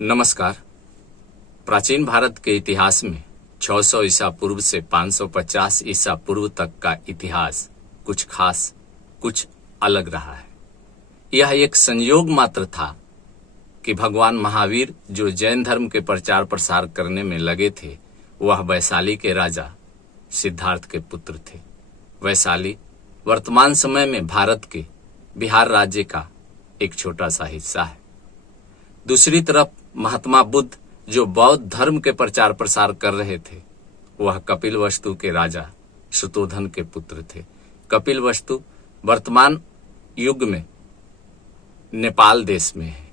नमस्कार। प्राचीन भारत के इतिहास में 600 ईसा पूर्व से 550 ईसा पूर्व तक का इतिहास कुछ खास, कुछ अलग रहा है। यह एक संयोग मात्र था कि भगवान महावीर जो जैन धर्म के प्रचार प्रसार करने में लगे थे, वह वैशाली के राजा सिद्धार्थ के पुत्र थे। वैशाली वर्तमान समय में भारत के बिहार राज्य का एक छोटा सा हिस्सा है। दूसरी तरफ महात्मा बुद्ध जो बौद्ध धर्म के प्रचार प्रसार कर रहे थे, वह कपिलवस्तु के राजा शुतोधन के पुत्र थे। कपिलवस्तु वर्तमान युग में नेपाल देश में है।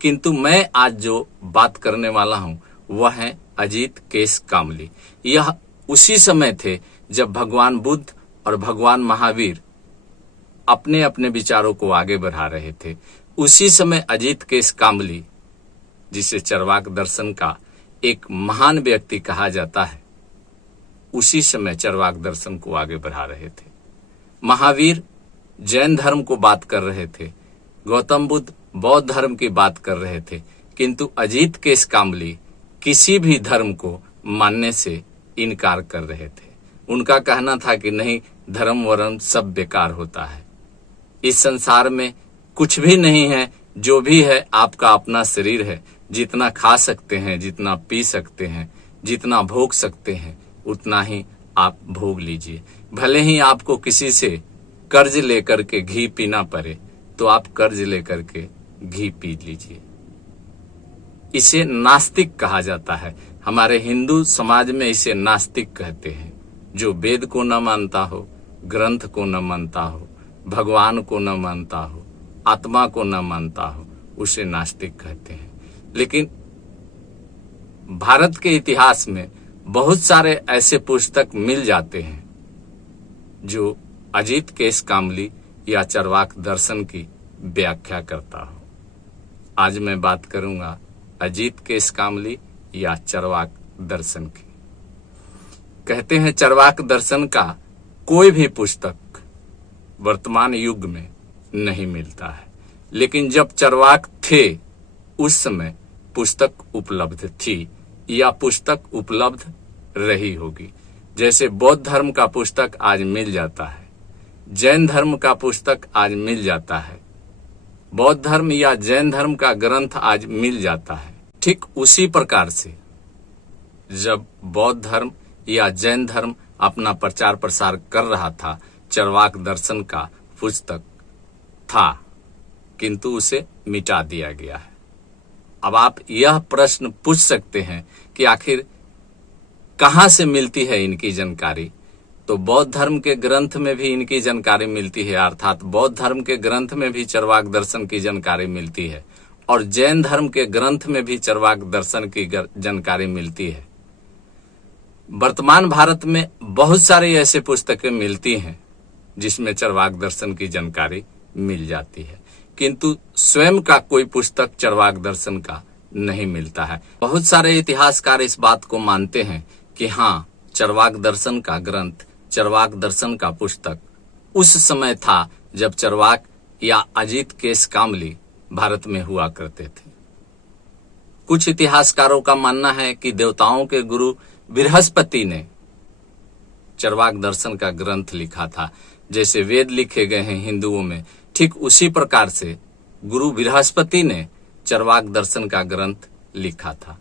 किंतु मैं आज जो बात करने वाला हूं वह है अजीत केस कामली। यह उसी समय थे जब भगवान बुद्ध और भगवान महावीर अपने अपने विचारों को आगे बढ़ा रहे थे। उसी समय अजीत केस कामली, जिसे चरवाक दर्शन का एक महान व्यक्ति कहा जाता है, उसी समय चरवाक दर्शन को आगे बढ़ा रहे थे। महावीर जैन धर्म को बात कर रहे थे, गौतम बुद्ध बौद्ध धर्म की बात कर रहे थे, किंतु अजीत केस कामली किसी भी धर्म को मानने से इनकार कर रहे थे। उनका कहना था कि नहीं, धर्म वर्ण सब बेकार होता है। इस संसार में कुछ भी नहीं है, जो भी है आपका अपना शरीर है। जितना खा सकते हैं, जितना पी सकते हैं, जितना भोग सकते हैं, उतना ही आप भोग लीजिए। भले ही आपको किसी से कर्ज लेकर के घी पीना पड़े, तो आप कर्ज लेकर के घी पी लीजिए। इसे नास्तिक कहा जाता है। हमारे हिंदू समाज में इसे नास्तिक कहते हैं। जो वेद को न मानता हो, ग्रंथ को न मानता हो, भगवान को न मानता हो, आत्मा को न मानता हो, उसे नास्तिक कहते हैं। लेकिन भारत के इतिहास में बहुत सारे ऐसे पुस्तक मिल जाते हैं जो अजीत केस कामली या चरवाक दर्शन की व्याख्या करता हो। आज मैं बात करूंगा अजीत केस कामली या चरवाक दर्शन की। कहते हैं चरवाक दर्शन का कोई भी पुस्तक वर्तमान युग में नहीं मिलता है, लेकिन जब चरवाक थे उस समय पुस्तक उपलब्ध थी या पुस्तक उपलब्ध रही होगी। जैसे बौद्ध धर्म का पुस्तक आज मिल जाता है, जैन धर्म का पुस्तक आज मिल जाता है, बौद्ध धर्म या जैन धर्म का ग्रंथ आज मिल जाता है। ठीक उसी प्रकार से जब बौद्ध धर्म या जैन धर्म अपना प्रचार प्रसार कर रहा था, चरवाक दर्शन का पुस्तक था, किंतु उसे मिटा दिया गया है। अब आप यह प्रश्न पूछ सकते हैं कि आखिर कहां से मिलती है इनकी जानकारी। तो बौद्ध धर्म के ग्रंथ में भी इनकी जानकारी मिलती है, अर्थात बौद्ध धर्म के ग्रंथ में भी चरवाक दर्शन की जानकारी मिलती है और जैन धर्म के ग्रंथ में भी चरवाक दर्शन की जानकारी मिलती है। वर्तमान भारत में बहुत सारी ऐसे पुस्तकें मिलती हैं जिसमें चरवाक दर्शन की जानकारी मिल जाती है, किंतु स्वयं का कोई पुस्तक चरवाक दर्शन का नहीं मिलता है। बहुत सारे इतिहासकार इस बात को मानते हैं कि हाँ, चरवाक दर्शन का ग्रंथ, चरवाक दर्शन का पुस्तक उस समय था जब चरवाक या अजीत केस कामली भारत में हुआ करते थे। कुछ इतिहासकारों का मानना है कि देवताओं के गुरु बृहस्पति ने चरवाक दर्शन का ग्रंथ लिखा था। जैसे वेद लिखे गए हैं हिंदुओं में, ठीक उसी प्रकार से गुरु बृहस्पति ने चरवाक दर्शन का ग्रंथ लिखा था।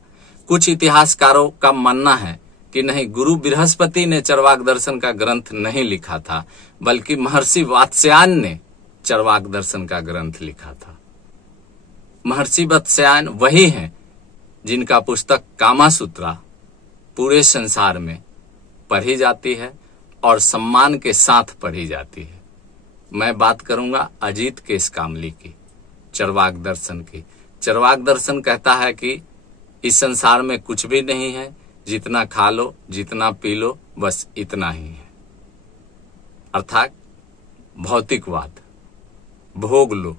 कुछ इतिहासकारों का मानना है कि नहीं, गुरु बृहस्पति ने चरवाक दर्शन का ग्रंथ नहीं लिखा था, बल्कि महर्षि वात्स्यायन ने चरवाक दर्शन का ग्रंथ लिखा था। महर्षि वात्स्यायन वही हैं जिनका पुस्तक कामासूत्रा पूरे संसार में पढ़ी जाती है और सम्मान के साथ पढ़ी जाती है। मैं बात करूंगा अजीत केस कामली की, चरवाक दर्शन की। चरवाक दर्शन कहता है कि इस संसार में कुछ भी नहीं है, जितना खा लो, जितना पी लो, बस इतना ही है। अर्थात भौतिकवाद, भोग लो,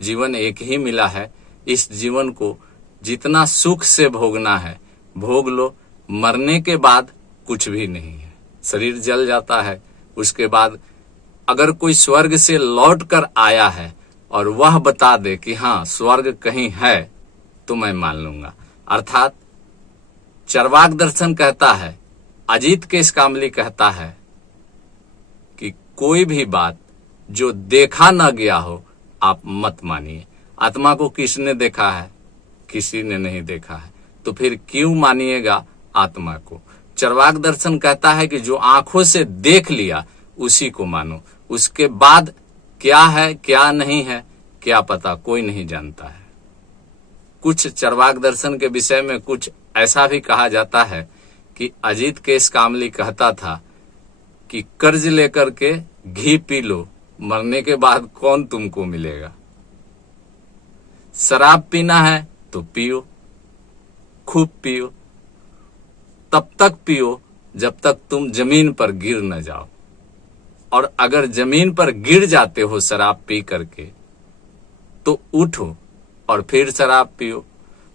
जीवन एक ही मिला है, इस जीवन को जितना सुख से भोगना है भोग लो। मरने के बाद कुछ भी नहीं है, शरीर जल जाता है। उसके बाद अगर कोई स्वर्ग से लौट कर आया है और वह बता दे कि हाँ, स्वर्ग कहीं है, तो मैं मान लूंगा। अर्थात चरवाक दर्शन कहता है, अजीत केस कामली कहता है कि कोई भी बात जो देखा न गया हो आप मत मानिए। आत्मा को किसने देखा है? किसी ने नहीं देखा है, तो फिर क्यों मानिएगा आत्मा को? चरवाक दर्शन कहता है कि जो आंखों से देख लिया उसी को मानो, उसके बाद क्या है क्या नहीं है क्या पता, कोई नहीं जानता है। कुछ चरवाक दर्शन के विषय में कुछ ऐसा भी कहा जाता है कि अजीत केस कामली कहता था कि कर्ज लेकर के घी पी लो, मरने के बाद कौन तुमको मिलेगा। शराब पीना है तो पियो, खूब पियो, तब तक पियो जब तक तुम जमीन पर गिर न जाओ, और अगर जमीन पर गिर जाते हो शराब पी करके तो उठो और फिर शराब पियो,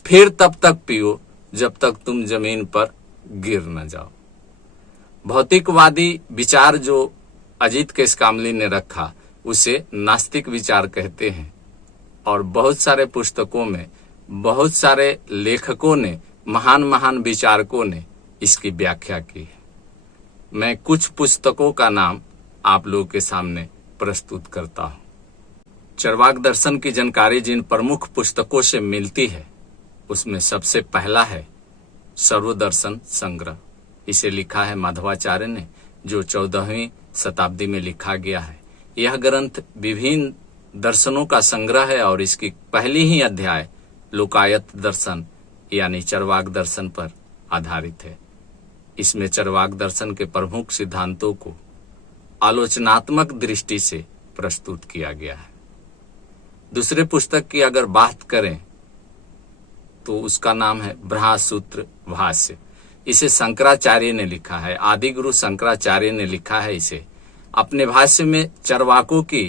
फिर तब तक पियो जब तक तुम जमीन पर गिर न जाओ। भौतिकवादी विचार जो अजीत केस कामली ने रखा उसे नास्तिक विचार कहते हैं, और बहुत सारे पुस्तकों में बहुत सारे लेखकों ने, महान महान विचारकों ने इसकी व्याख्या की है। मैं कुछ पुस्तकों का नाम आप लोगों के सामने प्रस्तुत करता हूं। चरवाक दर्शन की जानकारी जिन प्रमुख पुस्तकों से मिलती है उसमें सबसे पहला है सर्वदर्शन संग्रह। इसे लिखा है माधवाचार्य ने, जो 14वीं शताब्दी में लिखा गया है। यह ग्रंथ विभिन्न दर्शनों का संग्रह है और इसकी पहली ही अध्याय लोकायत दर्शन यानी चरवाक दर्शन पर आधारित है। इसमें चरवाक दर्शन के प्रमुख सिद्धांतों को आलोचनात्मक दृष्टि से प्रस्तुत किया गया है। दूसरे पुस्तक की अगर बात करें तो उसका नाम है ब्रह्मसूत्र भाष्य। इसे शंकराचार्य ने लिखा है, आदि गुरु शंकराचार्य ने लिखा है। इसे अपने भाष्य में चरवाकों की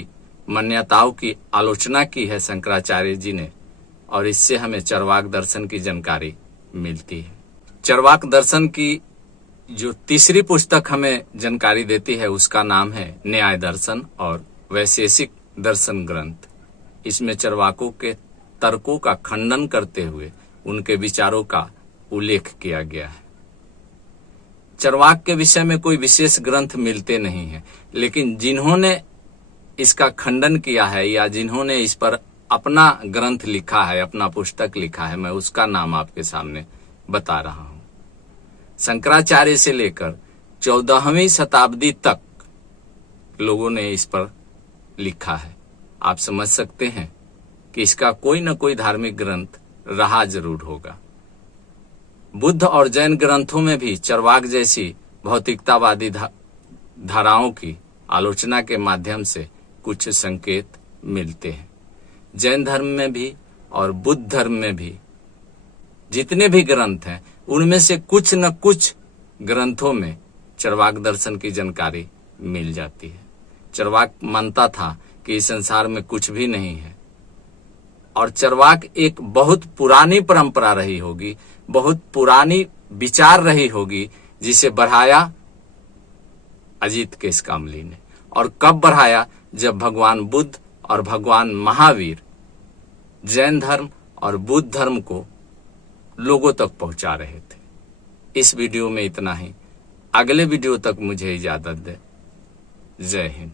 मान्यताओं की आलोचना की है शंकराचार्य जी ने, और इससे हमें चरवाक दर्शन की जानकारी मिलती है। चरवाक दर्शन की जो तीसरी पुस्तक हमें जानकारी देती है उसका नाम है न्याय दर्शन और वैशेषिक दर्शन ग्रंथ। इसमें चरवाकों के तर्कों का खंडन करते हुए उनके विचारों का उल्लेख किया गया है। चरवाक के विषय में कोई विशेष ग्रंथ मिलते नहीं है, लेकिन जिन्होंने इसका खंडन किया है या जिन्होंने इस पर अपना ग्रंथ लिखा है, अपना पुस्तक लिखा है, मैं उसका नाम आपके सामने बता रहा हूं। शंकराचार्य से लेकर 14वीं शताब्दी तक लोगों ने इस पर लिखा है। आप समझ सकते हैं कि इसका कोई न कोई धार्मिक ग्रंथ रहा जरूर होगा। बुद्ध और जैन ग्रंथों में भी चरवाक जैसी भौतिकतावादी धाराओं की आलोचना के माध्यम से कुछ संकेत मिलते हैं। जैन धर्म में भी और बुद्ध धर्म में भी जितने भी ग्रंथ हैं उनमें से कुछ न कुछ ग्रंथों में चरवाक दर्शन की जानकारी मिल जाती है। चरवाक मानता था कि इस संसार में कुछ भी नहीं है, और चरवाक एक बहुत पुरानी परंपरा रही होगी, बहुत पुरानी विचार रही होगी, जिसे बढ़ाया अजीत केस कामली ने। और कब बढ़ाया? जब भगवान बुद्ध और भगवान महावीर जैन धर्म और बुद्ध धर्म को लोगों तक पहुंचा रहे थे। इस वीडियो में इतना ही। अगले वीडियो तक मुझे इजाजत दें। जय हिंद।